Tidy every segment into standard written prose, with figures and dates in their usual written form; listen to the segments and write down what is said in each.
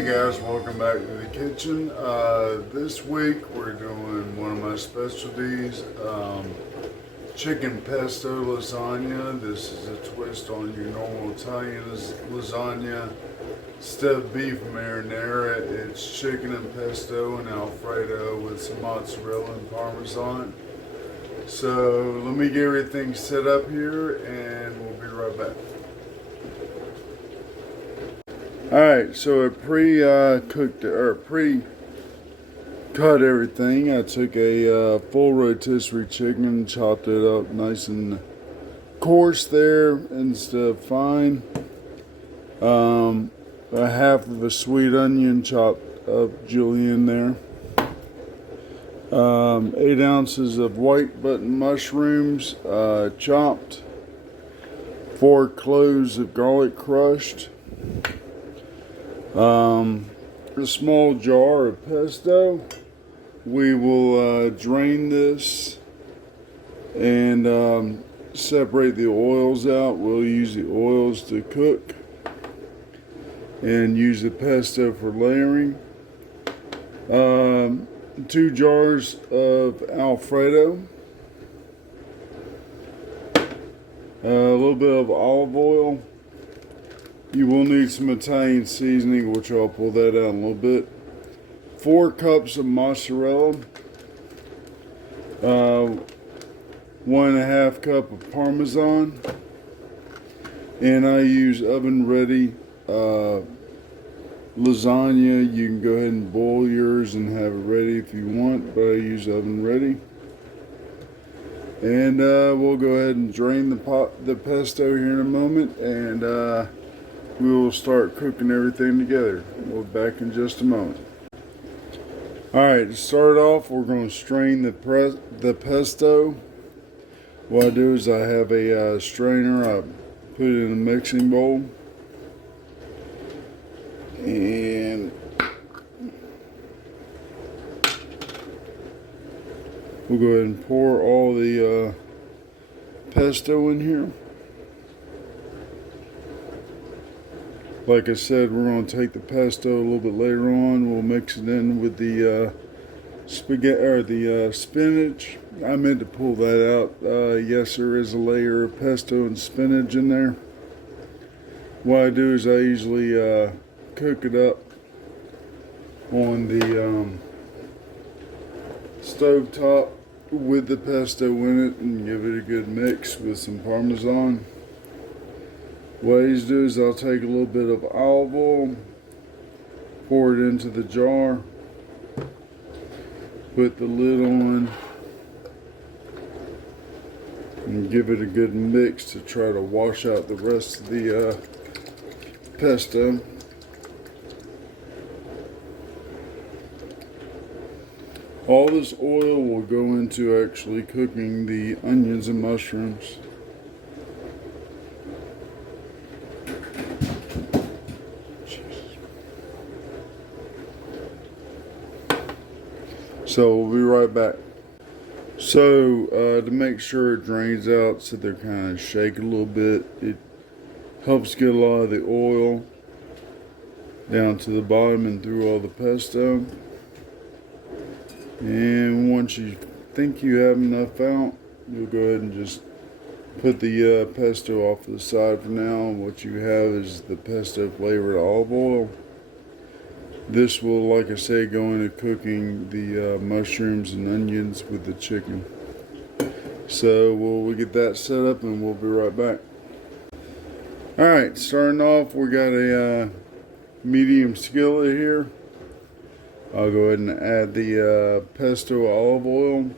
Hey guys, welcome back to the kitchen. This week we're doing one of my specialties, chicken pesto lasagna. This is a twist on your normal Italian lasagna. Instead of beef marinara, it's chicken and pesto and Alfredo with some mozzarella and Parmesan. So let me get everything set up here and we'll be right back. Alright, so I pre-cut everything. I took a full rotisserie chicken, chopped it up nice and coarse there instead of fine. A half of a sweet onion chopped up julienne there. 8 ounces of white button mushrooms chopped. 4 cloves of garlic crushed. A small jar of pesto. We will drain this and separate the oils out. We'll use the oils to cook and use the pesto for layering. 2 jars of Alfredo. A little bit of olive oil. You will need some Italian seasoning, which I'll pull that out in a little bit. 4 cups of mozzarella. 1.5 cup of Parmesan. And I use oven ready lasagna. You can go ahead and boil yours and have it ready if you want, but I use oven ready. And we'll go ahead and drain the pesto here in a moment, and we will start cooking everything together. We'll be back in just a moment. Alright, to start off, we're going to strain the pesto. What I do is I have a strainer. I put it in a mixing bowl. And we'll go ahead and pour all the pesto in here. Like I said, we're going to take the pesto a little bit later on. We'll mix it in with the spaghetti or the spinach. I meant to pull that out. Yes, there is a layer of pesto and spinach in there. What I do is I usually cook it up on the stove top with the pesto in it and give it a good mix with some Parmesan. What I usually do is I'll take a little bit of olive oil, pour it into the jar, put the lid on, and give it a good mix to try to wash out the rest of the pesto. All this oil will go into actually cooking the onions and mushrooms. So we'll be right back. So to make sure it drains out, so they're kind of shake a little bit. It helps get a lot of the oil down to the bottom and through all the pesto. And once you think you have enough out, you'll go ahead and just put the pesto off to the side for now. And what you have is the pesto flavored olive oil. This will, like I say, go into cooking the mushrooms and onions with the chicken. So we'll get that set up and we'll be right back. Alright, starting off, we got a medium skillet here. I'll go ahead and add the pesto olive oil.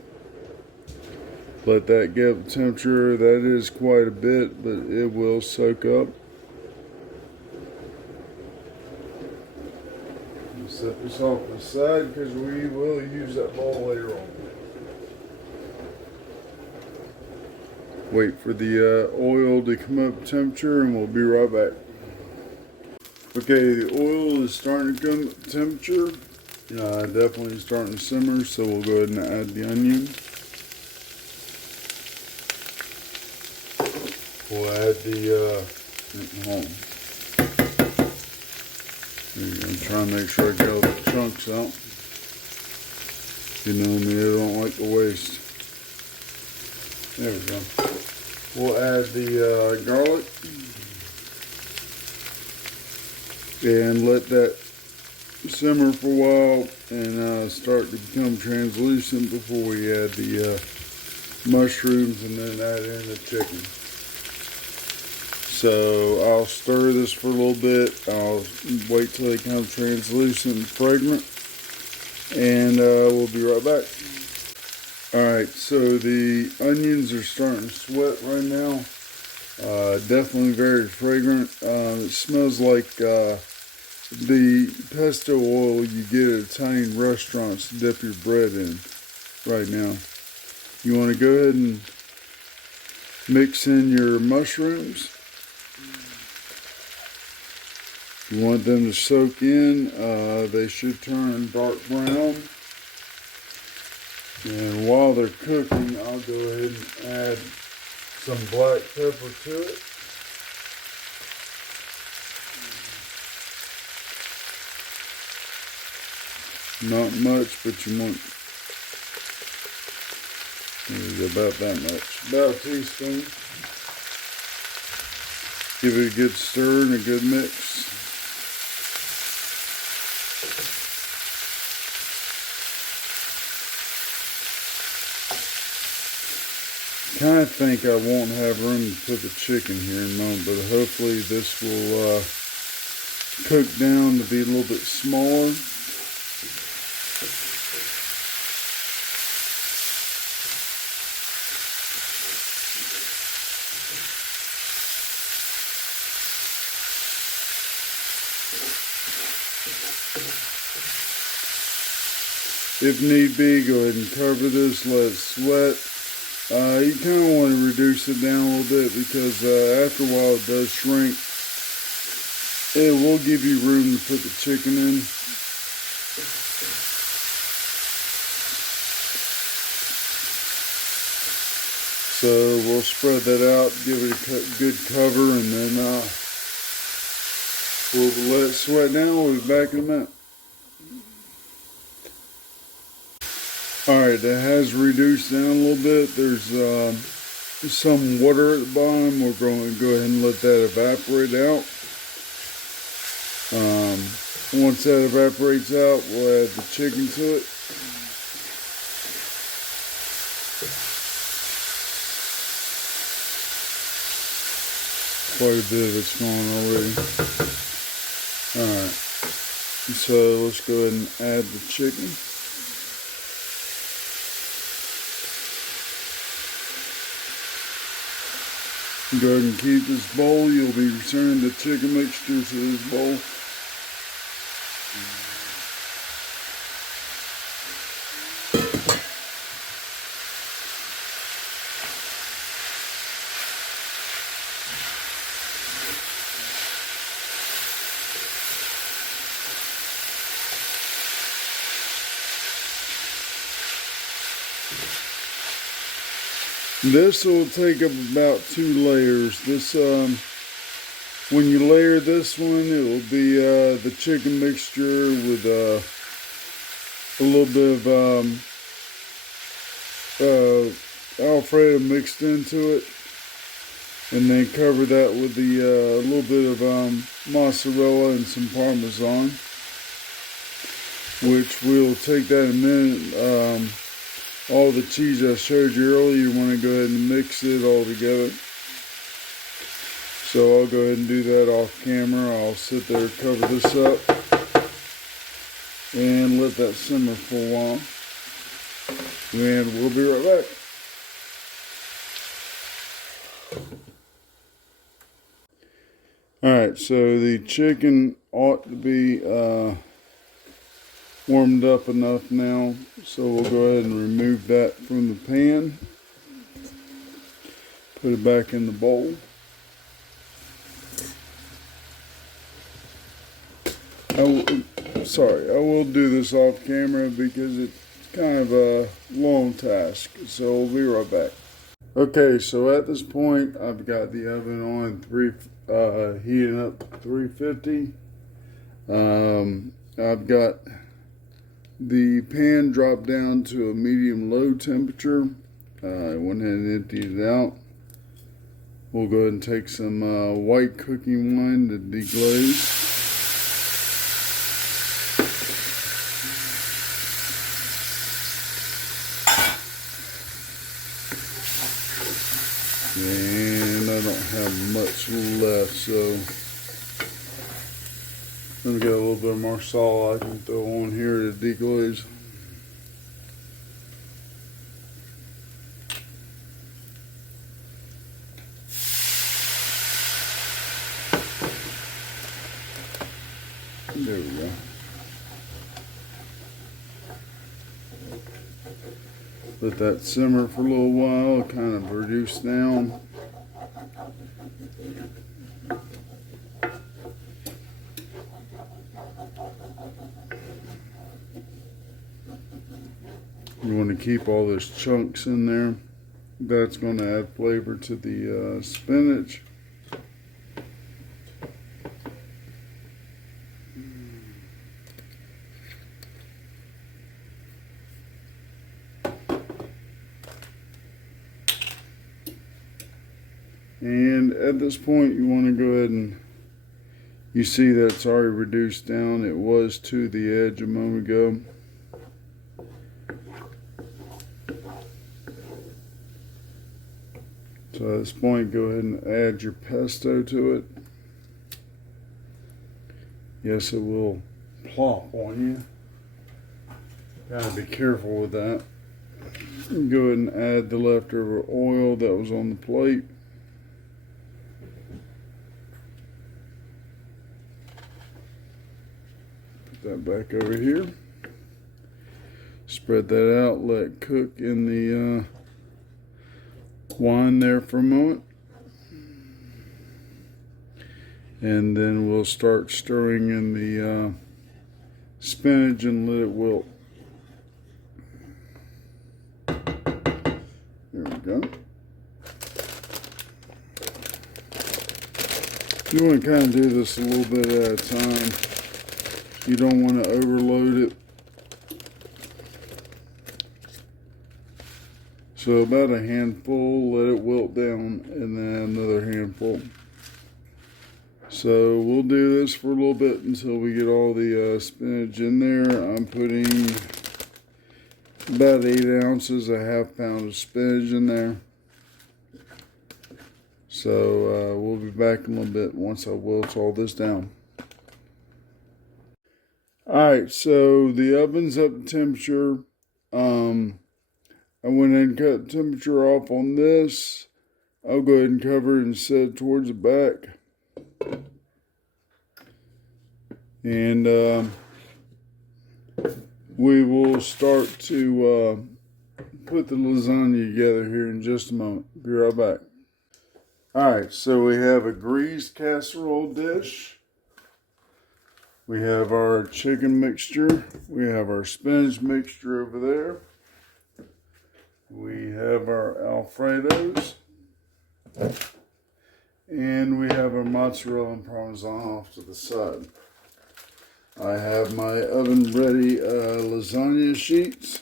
Let that get up the temperature. That is quite a bit, but it will soak up. Set this off to the side because we will use that bowl later on. Wait for the oil to come up to temperature and we'll be right back. Okay, the oil is starting to come up to temperature. Definitely starting to simmer, so we'll go ahead and add the onion. We'll add the I'm trying to make sure I get all the chunks out. You know me, I don't like to waste. There we go. We'll add the garlic and let that simmer for a while and start to become translucent before we add the mushrooms and then add in the chicken. So I'll stir this for a little bit. I'll wait till they become translucent and fragrant, and we'll be right back. Alright, so the onions are starting to sweat right now. Definitely very fragrant. It smells like the pesto oil you get at Italian restaurants to dip your bread in right now. You want to go ahead and mix in your mushrooms. You want them to soak in. They should turn dark brown. And while they're cooking, I'll go ahead and add some black pepper to it. Not much, but you want maybe about that much. About a teaspoon. Give it a good stir and a good mix. I kind of think I won't have room to put the chicken here in a moment, but hopefully this will cook down to be a little bit smaller. If need be, go ahead and cover this, let it sweat. You kind of want to reduce it down a little bit because after a while it does shrink. It will give you room to put the chicken in. So we'll spread that out, give it a good cover, and then we'll let it sweat down. We'll be back in a minute. Alright, that has reduced down a little bit. There's some water at the bottom. We're going to go ahead and let that evaporate out. Once that evaporates out, we'll add the chicken to it. Quite a bit of it's gone already. Alright, so let's go ahead and add the chicken. Go ahead and keep this bowl. You'll be returning the chicken mixture to this bowl. This will take up about 2 layers. This, when you layer this one, it will be the chicken mixture with a little bit of Alfredo mixed into it, and then cover that with the little bit of mozzarella and some Parmesan, which we'll take that in a minute. All the cheese I showed you earlier, you want to go ahead and mix it all together. So I'll go ahead and do that off camera. I'll sit there, cover this up, and let that simmer for a while. And we'll be right back. Alright, so the chicken ought to be warmed up enough now, so we'll go ahead and remove that from the pan, put it back in the bowl. I will do this off camera because it's kind of a long task, so we'll be right back. Okay, so at this point I've got the oven on heating up to 350. I've got the pan dropped down to a medium-low temperature. I went ahead and emptied it out. We'll go ahead and take some white cooking wine to deglaze. And I don't have much left, so let me get a little bit of marsala I can throw on here to deglaze. There we go. Let that simmer for a little while, kind of reduce down. You want to keep all those chunks in there. That's going to add flavor to the spinach. And at this point, you want to go ahead and, you see that it's already reduced down. It was to the edge a moment ago. So at this point, go ahead and add your pesto to it. Yes, it will plop on you. Gotta be careful with that. Go ahead and add the leftover oil that was on the plate. Put that back over here. Spread that out, let it cook in the wine there for a moment. And then we'll start stirring in the spinach and let it wilt. There we go. You want to kind of do this a little bit at a time. You don't want to overload it. So about a handful, let it wilt down, and then another handful. So we'll do this for a little bit until we get all the spinach in there. I'm putting about 8 ounces, a half pound of spinach in there. So we'll be back in a little bit once I wilt all this down. Alright, so the oven's up to temperature. I went ahead and cut the temperature off on this. I'll go ahead and cover it and set it towards the back. And we will start to put the lasagna together here in just a moment. Be right back. Alright, so we have a greased casserole dish. We have our chicken mixture. We have our spinach mixture over there. We have our Alfredos. And we have our mozzarella and parmesan off to the side. I have my oven ready lasagna sheets.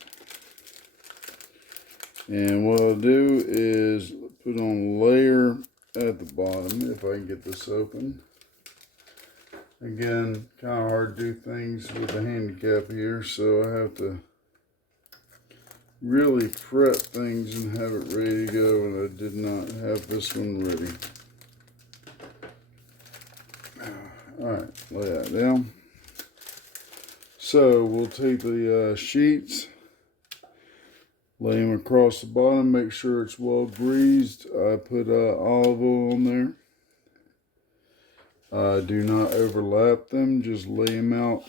And what I'll do is put on a layer at the bottom, if I can get this open. Again, kind of hard to do things with a handicap here, so I have to really prep things and have it ready to go, and I did not have this one ready. Alright, lay that down. So we'll take the sheets, lay them across the bottom, make sure it's well greased. I put olive oil on there. Do not overlap them, just lay them out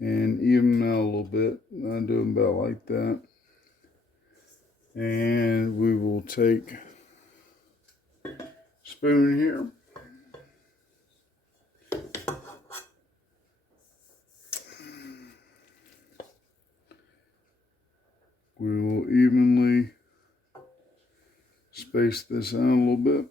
and even them out a little bit. I do them about like that. And we will take a spoon here. We will evenly space this out a little bit.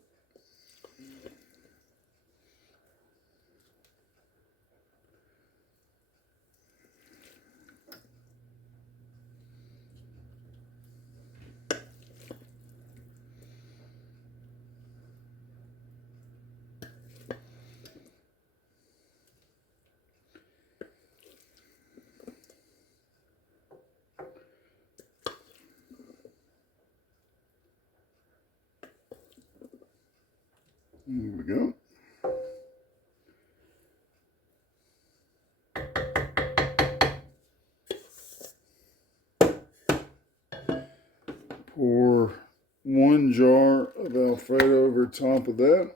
There we go. Pour 1 jar of Alfredo over top of that.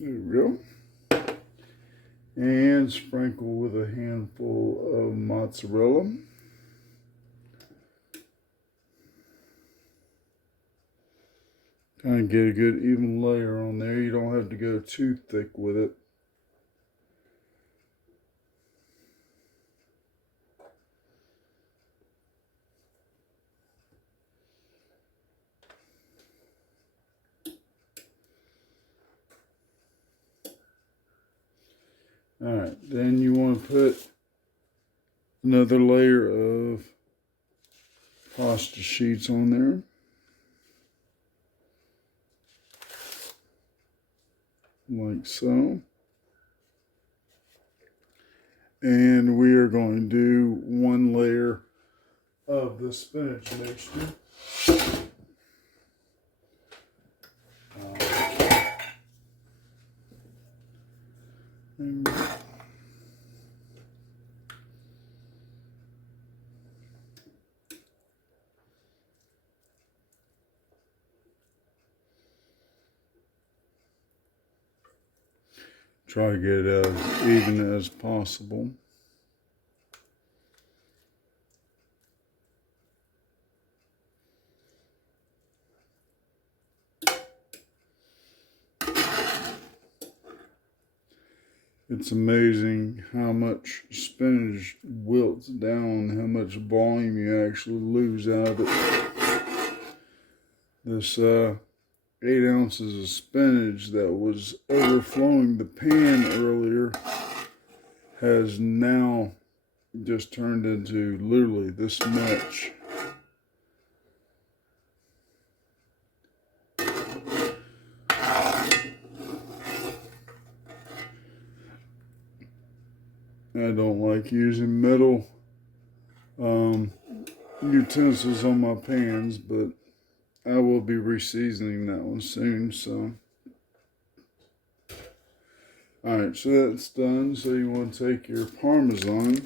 There we go. And sprinkle with a handful of mozzarella. Kind of get a good even layer on there. You don't have to go too thick with it. Alright, then you want to put another layer of pasta sheets on there. Like so. And we are going to do 1 layer of the spinach mixture. Try to get it as even as possible. It's amazing how much spinach wilts down, how much volume you actually lose out of it. This 8 ounces of spinach that was overflowing the pan earlier has now just turned into literally this much. I don't like using metal utensils on my pans, but I will be reseasoning that one soon, so. Alright, so that's done. So you want to take your Parmesan,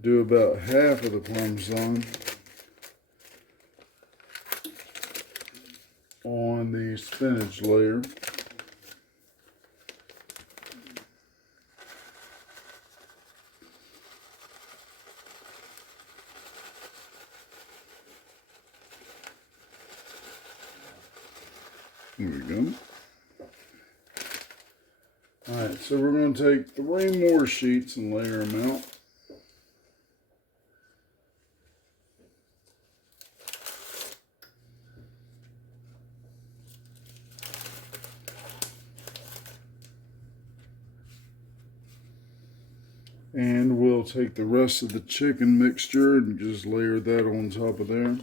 do about half of the Parmesan on the spinach layer. There we go. Alright, so we're going to take 3 more sheets and layer them out. And we'll take the rest of the chicken mixture and just layer that on top of there.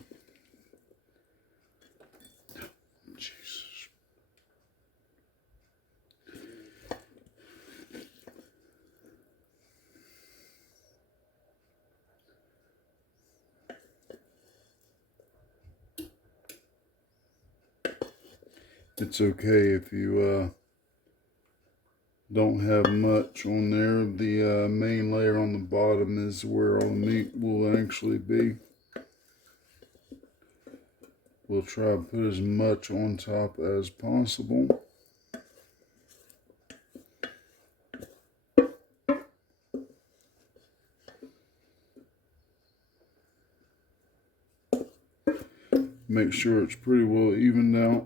Jesus. It's okay if you don't have much on there. The main layer on the bottom is where all the meat will actually be. We'll try to put as much on top as possible. Make sure it's pretty well evened out.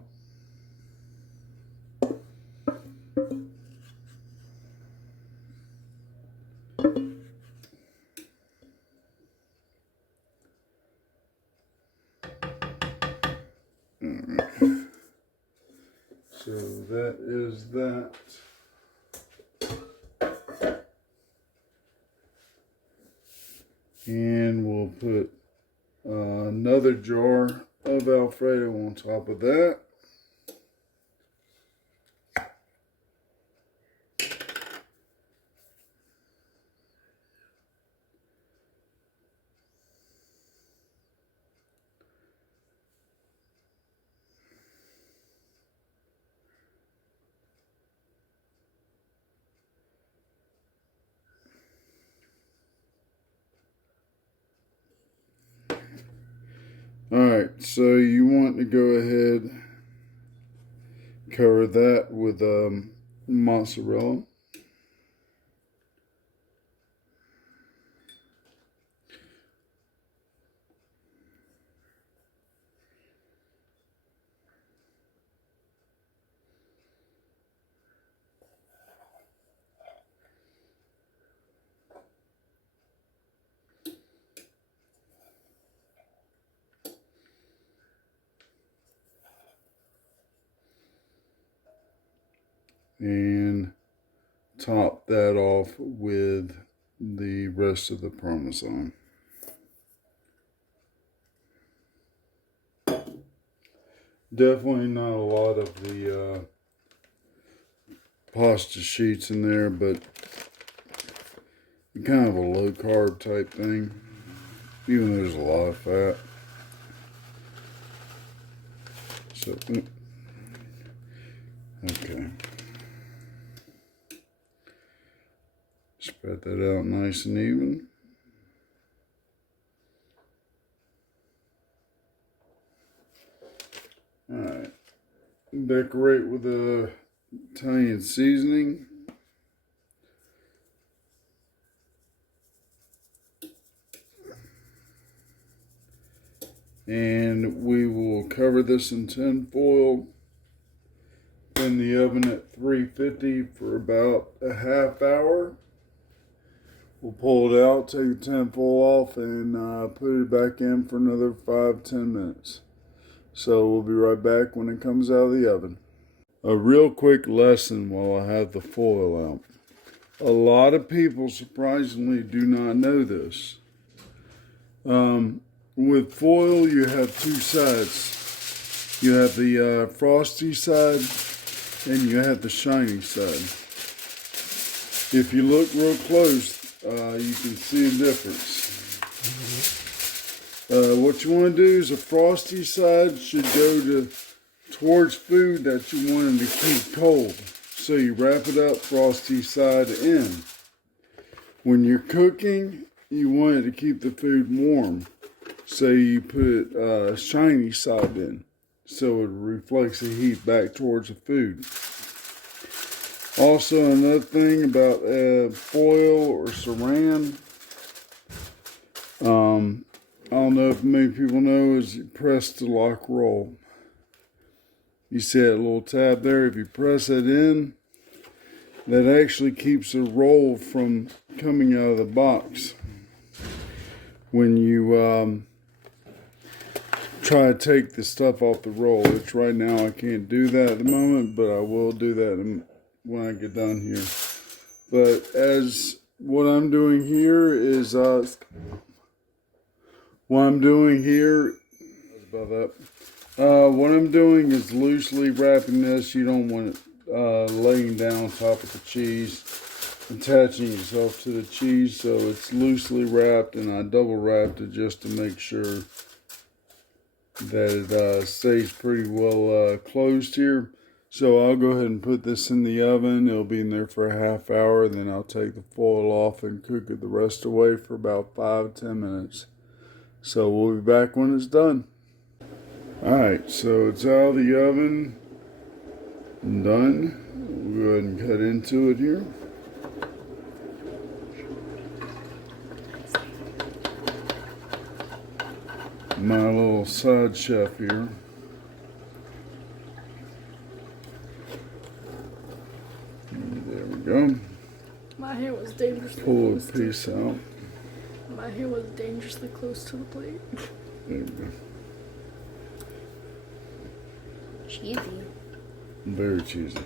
Alright, so that is that. And put another jar of Alfredo on top of that. Alright, so you want to go ahead, cover that with mozzarella. And top that off with the rest of the Parmesan. Definitely not a lot of the pasta sheets in there, but kind of a low carb type thing, even though there's a lot of fat. So, okay. Spread that out nice and even. Alright. Decorate with the Italian seasoning. And we will cover this in tin foil in the oven at 350 for about a half hour. We'll pull it out, take the tin foil off, and put it back in for another 5-10 minutes. So we'll be right back when it comes out of the oven. A real quick lesson while I have the foil out. A lot of people surprisingly do not know this. With foil, you have two sides. You have the frosty side and you have the shiny side. If you look real close, you can see a difference. What you want to do is a frosty side should go towards food that you wanted to keep cold. So you wrap it up frosty side in. When you're cooking, you want it to keep the food warm. So you put shiny side in. So it reflects the heat back towards the food. Also, another thing about foil or saran, I don't know if many people know, is you press to lock roll. You see that little tab there? If you press it in, that actually keeps the roll from coming out of the box. When you try to take the stuff off the roll, which right now I can't do that at the moment, but I will do that when I get done here. But as what I'm doing here is what I'm doing is loosely wrapping this. You don't want it laying down on top of the cheese, attaching itself to the cheese. So it's loosely wrapped, and I double wrapped it just to make sure that it stays pretty well closed here. So I'll go ahead and put this in the oven. It'll be in there for a half hour. Then I'll take the foil off and cook it the rest away for about 5-10 minutes. So we'll be back when it's done. Alright, so it's out of the oven and done. We'll go ahead and cut into it here. My little side chef here. There we go. My hand was dangerously Pull a close. piece out. My hand was dangerously close to the plate. There we go. Cheesy. Very cheesy.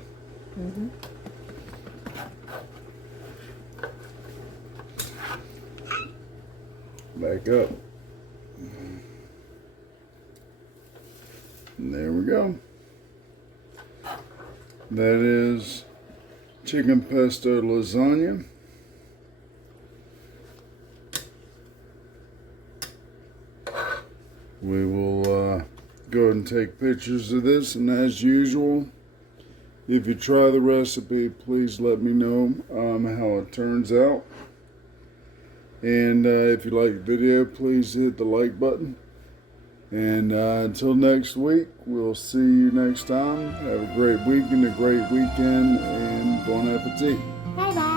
Mm-hmm. Back up. go. That is chicken pesto lasagna. We will go ahead and take pictures of this, and as usual, if you try the recipe, please let me know how it turns out. And if you like the video, please hit the like button. And until next week, we'll see you next time. Have a great week and a great weekend, and bon appetit. Bye bye.